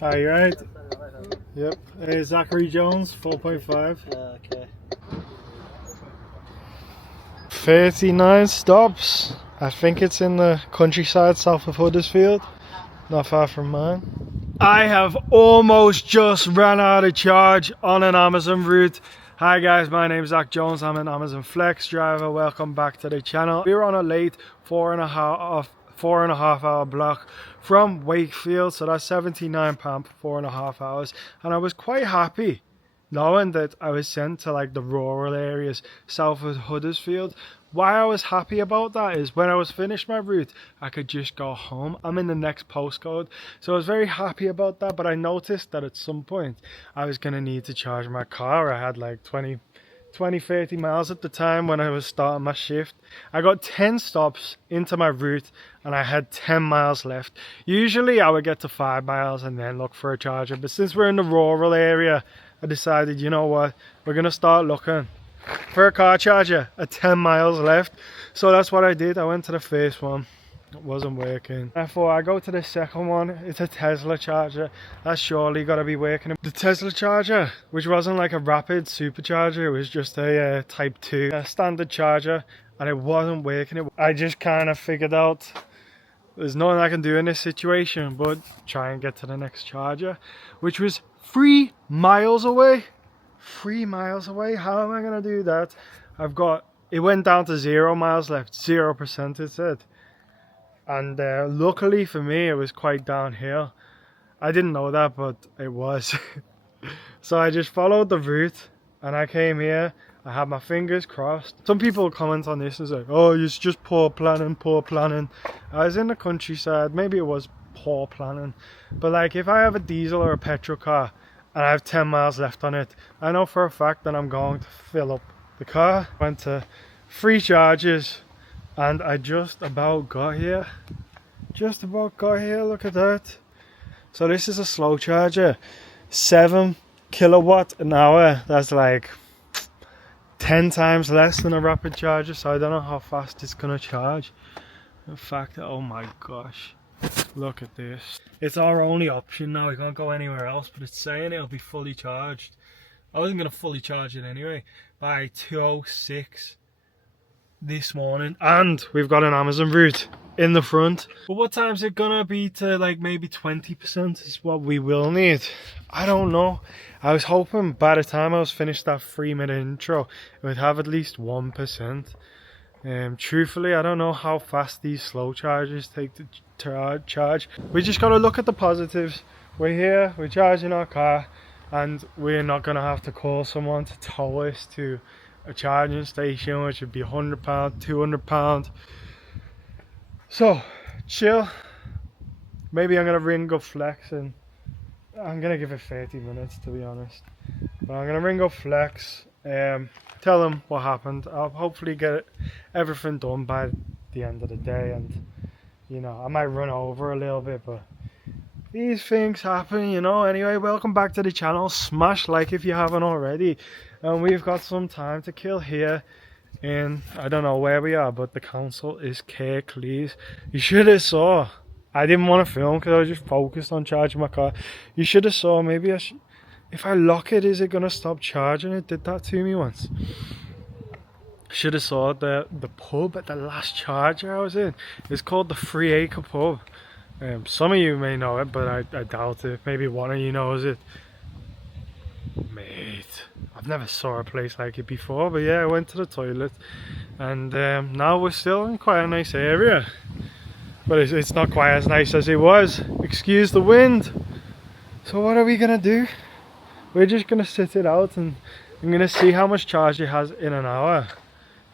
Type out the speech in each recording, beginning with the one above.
Hi, you right? Yep. Hey, Zachary Jones, 4.5. Okay. 39 stops. I think it's in the countryside south of Huddersfield, not far from mine. I have almost just ran out of charge on an Amazon route. Hi guys, my name is Zach Jones. I'm an Amazon Flex driver. Welcome back to the channel. We're on a late four and a half hour block from Wakefield, so that's £79 for 4.5 hours, and I was quite happy knowing that I was sent to like the rural areas south of Huddersfield. Why I was happy about that is when I was finished my route, I could just go home. I'm in the next postcode, so I was very happy about that. But I noticed that at some point I was going to need to charge my car. I had like 30 miles at the time when I was starting my shift. I got 10 stops into my route and I had 10 miles left. Usually I would get to 5 miles and then look for a charger, but since we're in the rural area, I decided, you know what, we're gonna start looking for a car charger at 10 miles left. So that's what I did. I went to the first one. It wasn't working. Therefore, I go to the second one. It's a Tesla charger. That's surely got to be working. The Tesla charger, which wasn't like a rapid supercharger, it was just a Type 2 standard charger, and it wasn't working. I just kind of figured out there's nothing I can do in this situation but try and get to the next charger, which was 3 miles away. 3 miles away. How am I going to do that? It went down to 0 miles left. 0% it said. And luckily for me, it was quite downhill. I didn't know that, but it was. So I just followed the route and I came here. I had my fingers crossed. Some people comment on this and say, oh, it's just poor planning, poor planning. I was in the countryside. Maybe it was poor planning. But like if I have a diesel or a petrol car and I have 10 miles left on it, I know for a fact that I'm going to fill up the car. Went to 3 charges. And I just about got here. Look at that. So this is a slow charger. 7 kilowatt an hour. That's like 10 times less than a rapid charger. So I don't know how fast it's gonna charge. In fact, oh my gosh. Look at this. It's our only option now. We can't go anywhere else, but it's saying it'll be fully charged. I wasn't gonna fully charge it anyway by 2:06 this morning, and we've got an Amazon route in the front. But what time's it gonna be to like maybe 20% is what we will need? I don't know. I was hoping by the time I was finished that 3-minute intro, it would have at least 1%. Truthfully, I don't know how fast these slow chargers take to charge. We just gotta look at the positives. We're here, we're charging our car, and we're not gonna have to call someone to tow us to a charging station, which would be £100, £200. So chill. Maybe I'm gonna ring up Flex, and I'm gonna give it 30 minutes to be honest. But I'm gonna ring up Flex, tell them what happened. I'll hopefully get everything done by the end of the day, and you know, I might run over a little bit, but these things happen, you know. Anyway, welcome back to the channel. Smash like if you haven't already. And we've got some time to kill here in, I don't know where we are, but the council is Kirklees. You should have saw. I didn't want to film because I was just focused on charging my car. You should have saw. Maybe if I lock it, is it gonna stop charging? It did that to me once. Should have saw the pub at the last charger I was in. It's called the 3 Acre Pub. Some of you may know it, but I doubt it. Maybe one of you knows it. Mate, I've never saw a place like it before. But yeah, I went to the toilet, and now we're still in quite a nice area. But it's not quite as nice as it was. Excuse the wind. So what are we gonna do? We're just gonna sit it out, and I'm gonna see how much charge it has in an hour.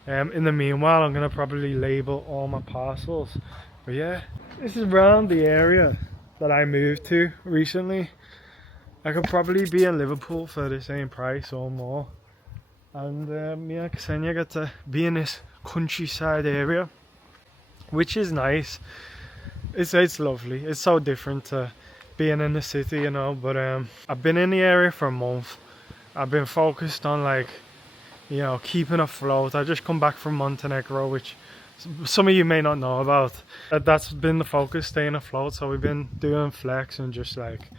In the meanwhile, I'm gonna probably label all my parcels. But yeah, this is around the area that I moved to recently. I could probably be in Liverpool for the same price or more. And yeah, Ksenia got to be in this countryside area, which is nice. It's lovely. It's so different to being in the city, you know. But I've been in the area for a month. I've been focused on, like, you know, keeping afloat. I just come back from Montenegro, which some of you may not know about. That's been the focus, staying afloat. So we've been doing flex and just like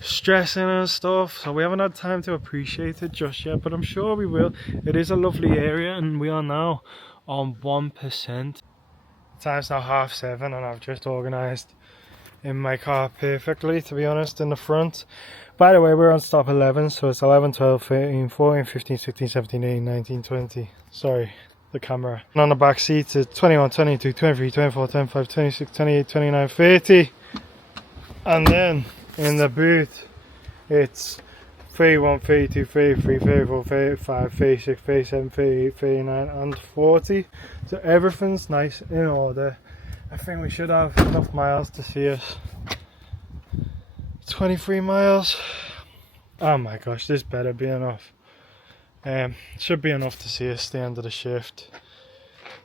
stressing and stuff. So we haven't had time to appreciate it just yet, but I'm sure we will. It is a lovely area and we are now on 1%. Time's now 7:30 and I've just organised in my car perfectly, to be honest, in the front. By the way, we're on stop 11, so it's 11, 12, 13, 14, 15, 16, 17, 18, 19, 20. Sorry, the camera. And on the back seats it's 21, 22, 23, 24, 25, 26, 28, 29, 30. And then in the boot it's 31, 32, 33, 34, 35, 36, 37, 38, 39 and 40. So everything's nice in order. I think we should have enough miles to see us. 23 miles. Oh my gosh, this better be enough. Should be enough to see us the end of the shift.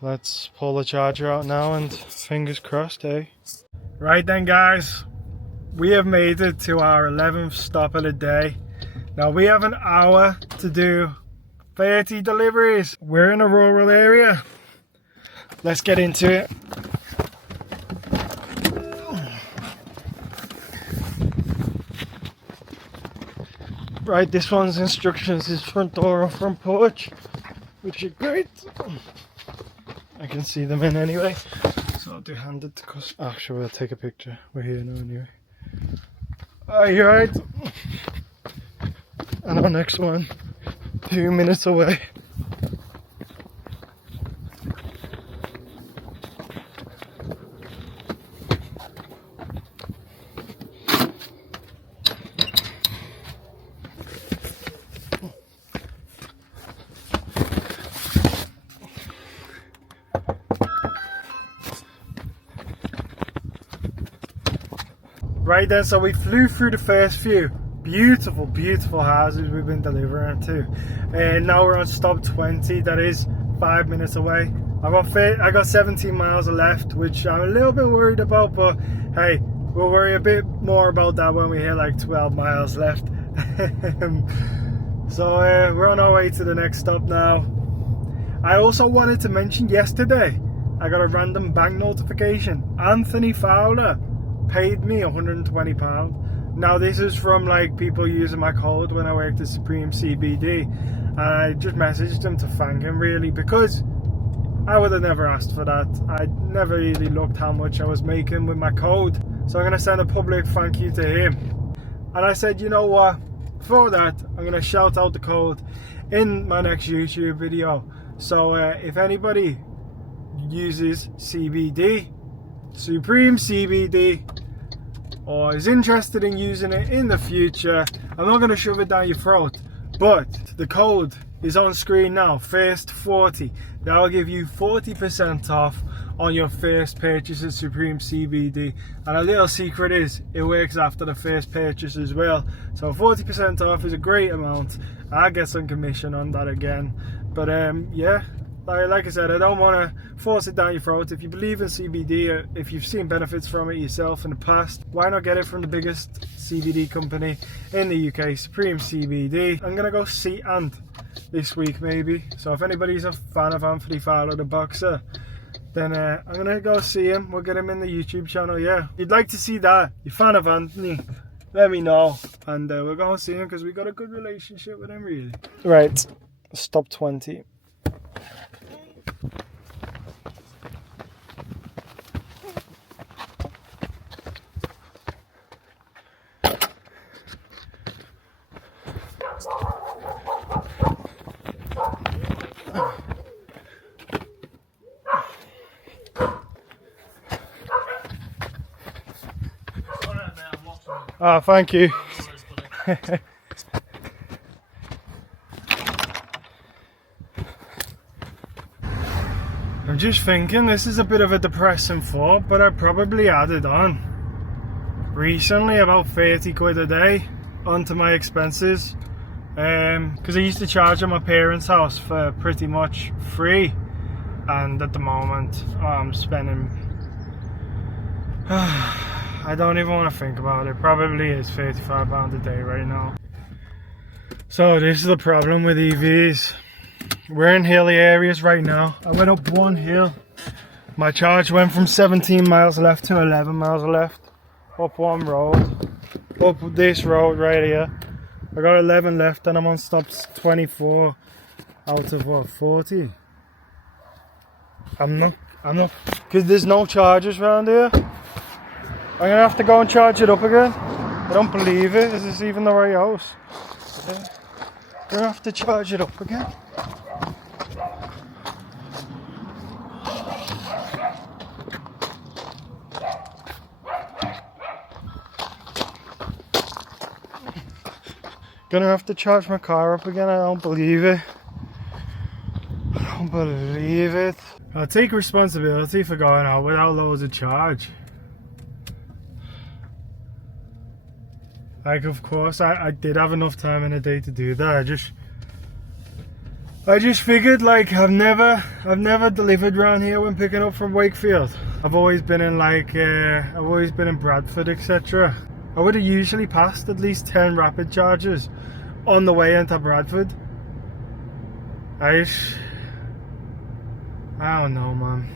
Let's pull the charger out now and fingers crossed, eh? Right then guys, we have made it to our 11th stop of the day. Now we have an hour to do 30 deliveries. We're in a rural area. Let's get into it. Right, this one's instructions is front door or front porch, which are great. I can see them in anyway, so I'll do handed to customer. Actually, we'll take a picture. We're here now anyway. Are you right? And our next one, 2 minutes away. Right then, so we flew through the first few beautiful, beautiful houses we've been delivering to, and now we're on stop 20. That is 5 minutes away. I got 17 miles left, which I'm a little bit worried about, but hey, we'll worry a bit more about that when we hit like 12 miles left. So we're on our way to the next stop now. I also wanted to mention yesterday I got a random bank notification. Anthony Fowler paid me £120. Now this is from like people using my code when I worked at Supreme CBD, and I just messaged him to thank him really, because I would have never asked for that. I never really looked how much I was making with my code, so I'm going to send a public thank you to him. And I said, you know what, for that I'm going to shout out the code in my next YouTube video. So if anybody uses CBD, Supreme CBD, or is interested in using it in the future, I'm not going to shove it down your throat, but the code is on screen now, FIRST40. That will give you 40% off on your first purchase of Supreme CBD. And a little secret is, it works after the first purchase as well. So 40% off is a great amount. I get some commission on that again. But yeah, like I said, I don't want to force it down your throat. If you believe in CBD, if you've seen benefits from it yourself in the past, why not get it from the biggest CBD company in the UK, Supreme CBD. I'm going to go see Ant this week maybe. So if anybody's a fan of Anthony Fowler, the boxer, then I'm going to go see him. We'll get him in the YouTube channel, yeah. If you'd like to see that, you're a fan of Anthony, let me know. And we'll go and see him because we got a good relationship with him really. Right, stop 20. Ah, thank you. I'm just thinking this is a bit of a depressing thought, but I probably added on recently about 30 quid a day onto my expenses, because I used to charge at my parents' house for pretty much free, and at the moment I'm spending I don't even want to think about it. Probably is £35 a day right now. So this is the problem with EVs. We're in hilly areas right now. I went up one hill My charge went from 17 miles left to 11 miles left. Up one road. Up this road right here. I got 11 left and I'm on stops 24 out of what, 40? I'm not, because there's no chargers around here. I'm gonna have to go and charge it up again. I don't believe it. Is this even the right house? Yeah. I'm gonna have to charge it up again. Gonna have to charge my car up again. I don't believe it. I don't believe it. I'll take responsibility for going out without loads of charge. Like, of course, I did have enough time in the day to do that. I just figured, like, I've never delivered around here when picking up from Wakefield. I've always been in I've always been in Bradford, etc. I would have usually passed at least 10 rapid charges on the way into Bradford. I don't know, man.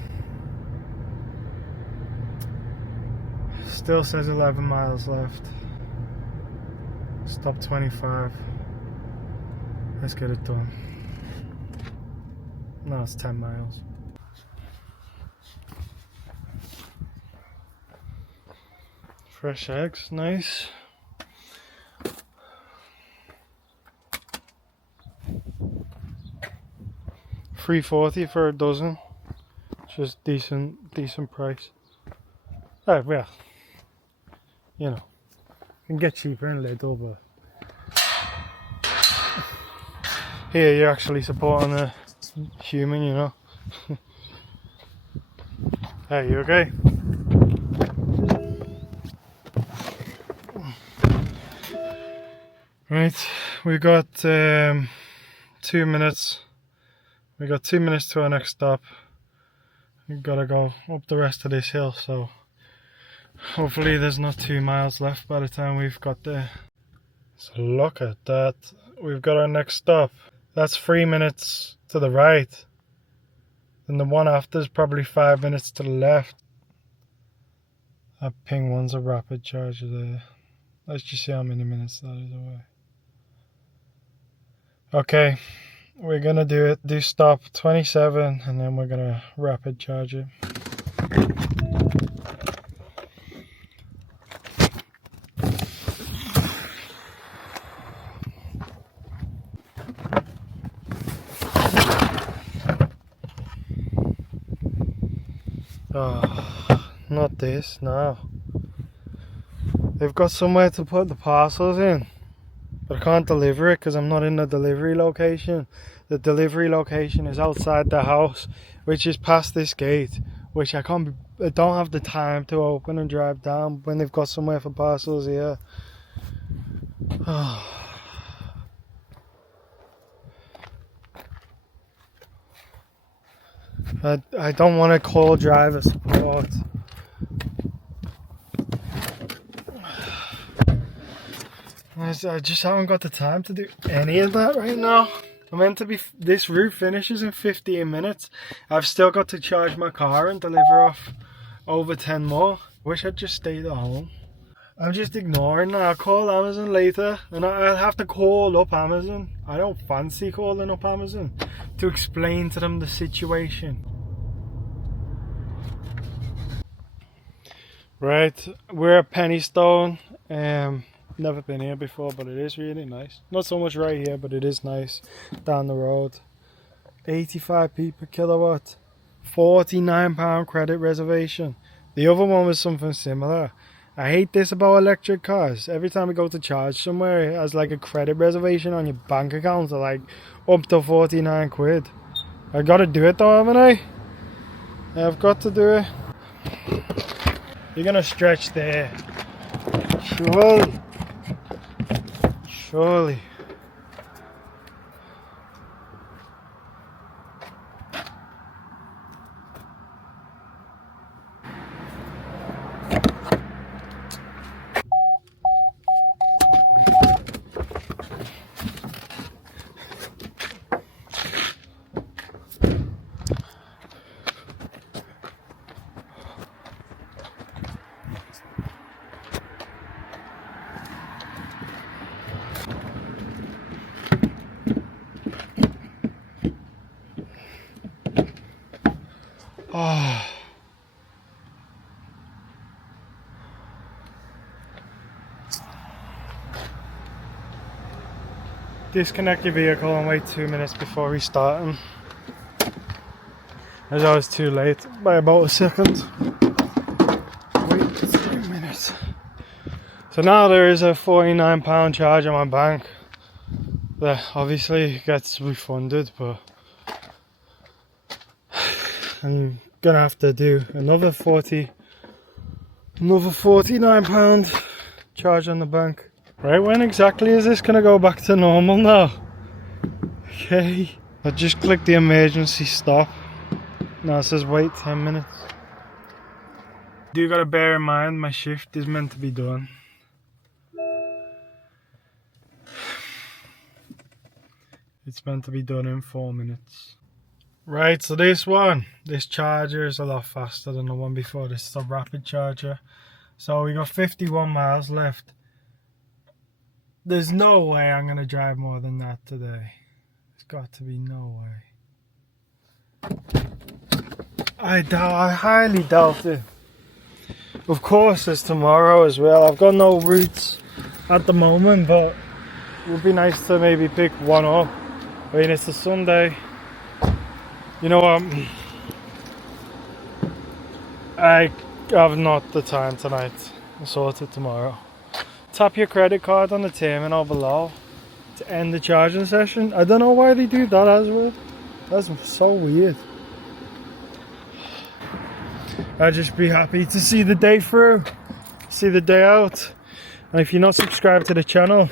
Still says 11 miles left. Stop 25. Let's get it done. No, it's 10 miles. Fresh eggs, nice. $3.40 for a dozen. Just decent price. Oh well, you know, you can get cheaper in Lidl, but here you're actually supporting a human, you know. Hey, you okay? Right, we got 2 minutes. We got 2 minutes to our next stop. We've got to go up the rest of this hill, so hopefully there's not 2 miles left by the time we've got there. So look at that. We've got our next stop. That's 3 minutes to the right. And the one after is probably 5 minutes to the left. That ping one's a rapid charger there. Let's just see how many minutes that is away. Okay, we're gonna do stop 27 and then we're gonna rapid charge it. Oh, not this, no. They've got somewhere to put the parcels in, but I can't deliver it because I'm not in the delivery location. The delivery location is outside the house, which is past this gate, which I don't have the time to open and drive down when they've got somewhere for parcels here. Oh. I don't want to call driver support. I just haven't got the time to do any of that right now. I'm meant to be, this route finishes in 15 minutes. I've still got to charge my car and deliver off over 10 more. Wish I'd just stayed at home. I'm just ignoring that. I'll call Amazon later and I'll have to call up Amazon. I don't fancy calling up Amazon to explain to them the situation. Right, we're at Pennystone. Never been here before, but it is really nice. Not so much right here, but it is nice down the road. 85p per kilowatt, £49 credit reservation. The other one was something similar. I hate this about electric cars. Every time we go to charge somewhere, it has like a credit reservation on your bank account of like up to 49 quid. I gotta do it though, haven't I? I've got to do it. You're gonna stretch there. Surely. Surely. Oh. Disconnect your vehicle and wait 2 minutes before restarting. As I was too late by about a second. Wait 3 minutes. So now there is a £49 charge on my bank that obviously gets refunded, but I'm gonna have to do another £49 charge on the bank. Right, when exactly is this gonna go back to normal now? Okay, I just clicked the emergency stop. Now it says wait 10 minutes. You gotta bear in mind my shift is meant to be done. It's meant to be done in 4 minutes. Right, so this charger is a lot faster than the one before. This is a rapid charger. So we got 51 miles left. There's no way I'm gonna drive more than that today. There's got to be no way. I highly doubt it. Of course there's tomorrow as well. I've got no routes at the moment, but it would be nice to maybe pick one up. I mean, it's a Sunday. You know what? I have not the time tonight. I'll sort it tomorrow. Tap your credit card on the terminal below to end the charging session. I don't know why they do that as well. That's so weird. I'd just be happy to see the day through, see the day out. And if you're not subscribed to the channel,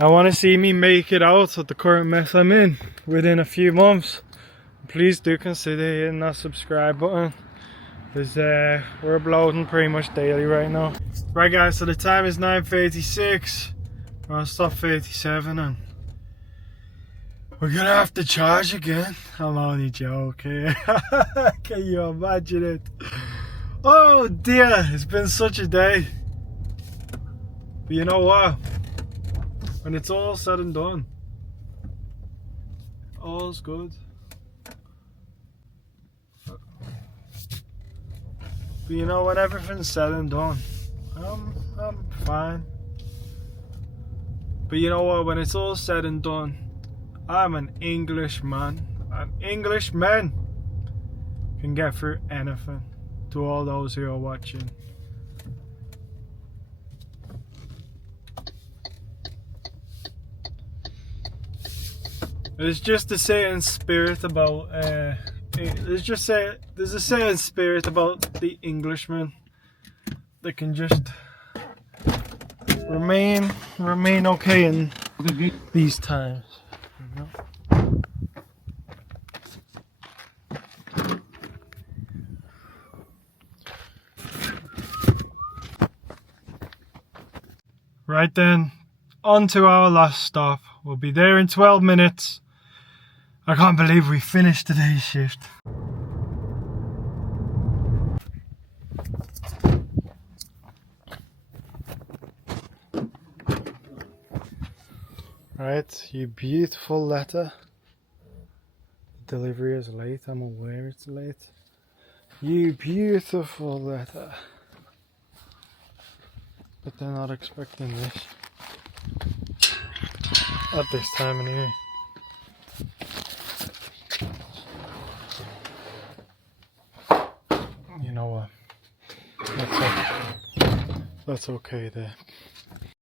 I want to see me make it out of the current mess I'm in within a few months. Please do consider hitting that subscribe button, because we're uploading pretty much daily right now. Right guys, so the time is 9:36. We're on stop 37 and we're gonna have to charge again. I'm only joking. Can you imagine it? Oh dear, it's been such a day. But you know what? When it's all said and done, all's good. But you know, when everything's said and done, I'm fine. But you know what? When it's all said and done, I'm an Englishman. An Englishman can get through anything. To all those who are watching. There's just a certain spirit about there's a certain spirit about the Englishman that can just remain okay in these times, you know? Right then, on to our last stop. We'll be there in 12 minutes. I can't believe we finished today's shift. Right, you beautiful letter. The delivery is late, I'm aware it's late. You beautiful letter. But they're not expecting this. At this time anyway. You know what? That's okay there.